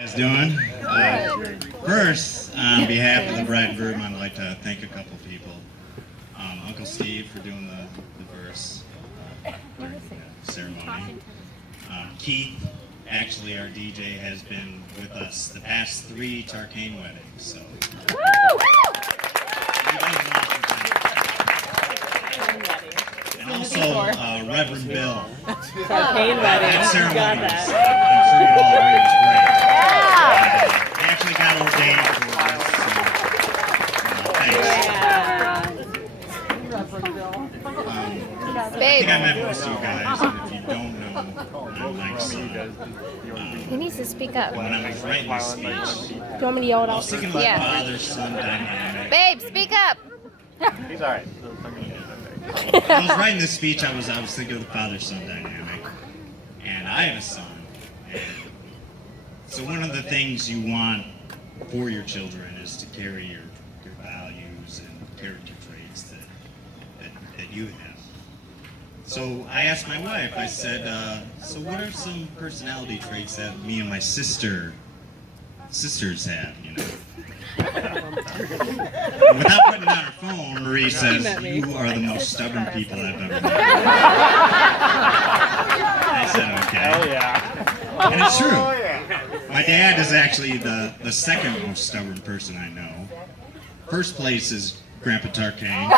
Guys doing? First, on behalf of the bride and groom, I'd like to thank a couple people. Uncle Steve for doing the verse during the ceremony. Keith, actually our DJ, has been with us the past 3 Tarkane weddings. So. And also Reverend Bill. Tarkane wedding. That ceremony Got was, that. I'm sure you all agree, was great. He actually got ordained for us. So, thanks. I think I met most of you guys, and if you don't know Mike's son, He needs to speak up. when I was writing this speech, Do you want me to yell it I out? was thinking about Yeah. father-son dynamic. Babe, speak up. He's alright. I was writing this speech, I was thinking of the father-son dynamic, and I have a son. And so one of the things you want for your children is to carry your values and character traits that you have. So I asked my wife, I said, so what are some personality traits that me and my sisters have, you know? Without putting down her phone, Marie says, "You are the most stubborn people I've ever met." I said, okay. Oh yeah. And it's true. Oh yeah. My dad is actually the second most stubborn person I know. First place is Grandpa Tarkane.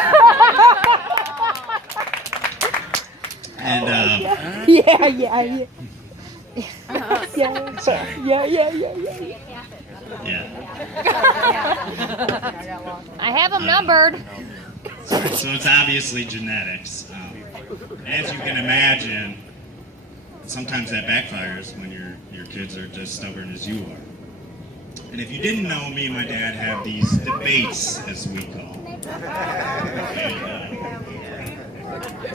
And, Yeah. sorry. Yeah. I have them numbered. So it's obviously genetics. As you can imagine, sometimes that backfires when your kids are just stubborn as you are. And if you didn't know, me and my dad have these debates, as we call them. And,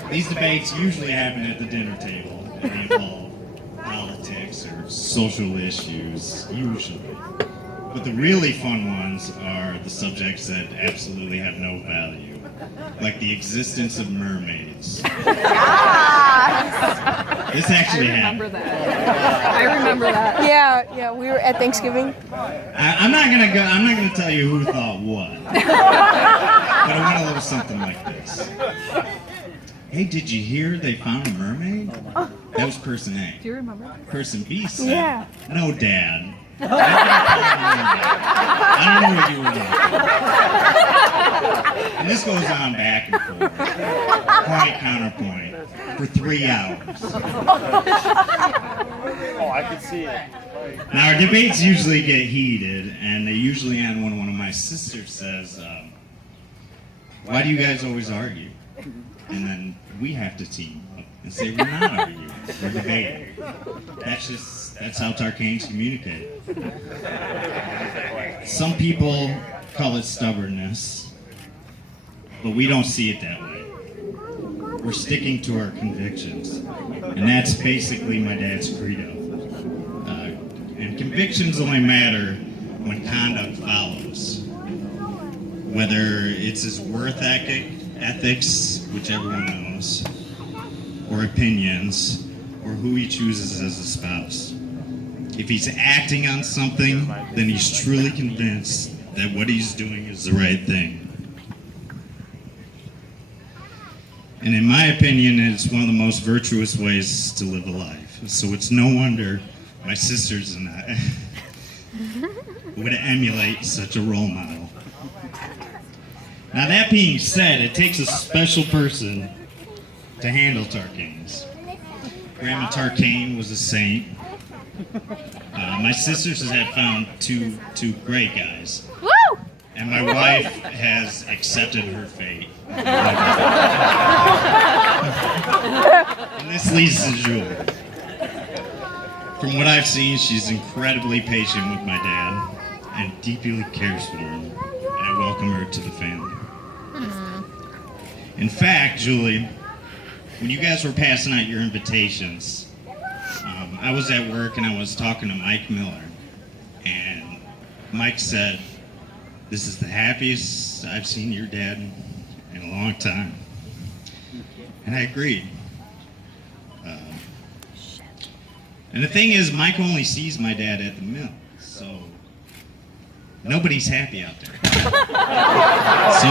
these debates usually happen at the dinner table, and they involve politics or social issues, usually. But the really fun ones are the subjects that absolutely have no value, like the existence of mermaids. This actually happened. I remember that. Yeah, we were at Thanksgiving. I'm not gonna tell you who thought what, but it went a little something like this. Hey, did you hear they found a mermaid? That was person A. Do you remember? Person B said, Yeah. "No, Dad. I don't know what you were doing." And this goes on back and forth, point counterpoint, for 3 hours. Oh, I could see it. Now our debates usually get heated, and they usually end when one of my sisters says, "Why do you guys always argue?" And then we have to team up and say, "We're not arguing, we're debating." That's how Tarkanes communicate. Some people call it stubbornness, but we don't see it that way. We're sticking to our convictions, and that's basically my dad's credo. And convictions only matter when conduct follows. Whether it's his worth ethics, which everyone knows, or opinions, or who he chooses as a spouse. If he's acting on something, then he's truly convinced that what he's doing is the right thing. And in my opinion, it's one of the most virtuous ways to live a life. So it's no wonder my sisters and I would emulate such a role model. Now that being said, it takes a special person to handle Tarkanes. Grandma Tarkane was a saint. My sisters have found two great guys. Woo! And my wife has accepted her fate. And this leads to Julie. From what I've seen, she's incredibly patient with my dad and deeply cares for him. And I welcome her to the family. In fact, Julie, when you guys were passing out your invitations, I was at work and I was talking to Mike Miller. And Mike said, "This is the happiest I've seen your dad in a long time." And I agreed. And the thing is, Mike only sees my dad at the mill, so nobody's happy out there. So